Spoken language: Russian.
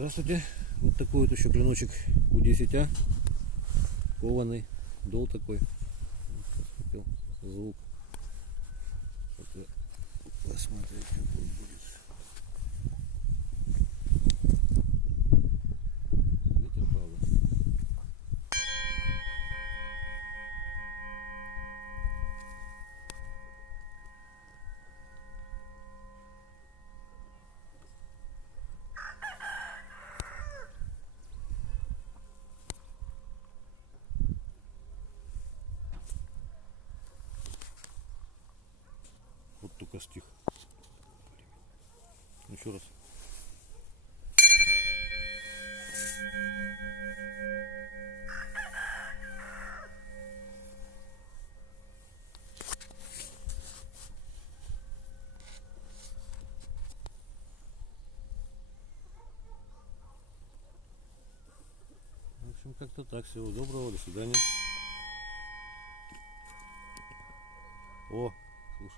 Здравствуйте. Вот такой вот еще клиночек у 10, кованый, дол такой. Вот, звук. Посмотреть, какой будет. Ветер, правда. Вот только стих. Еще раз. В общем, как-то так. Всего доброго, до свидания. О, слушай.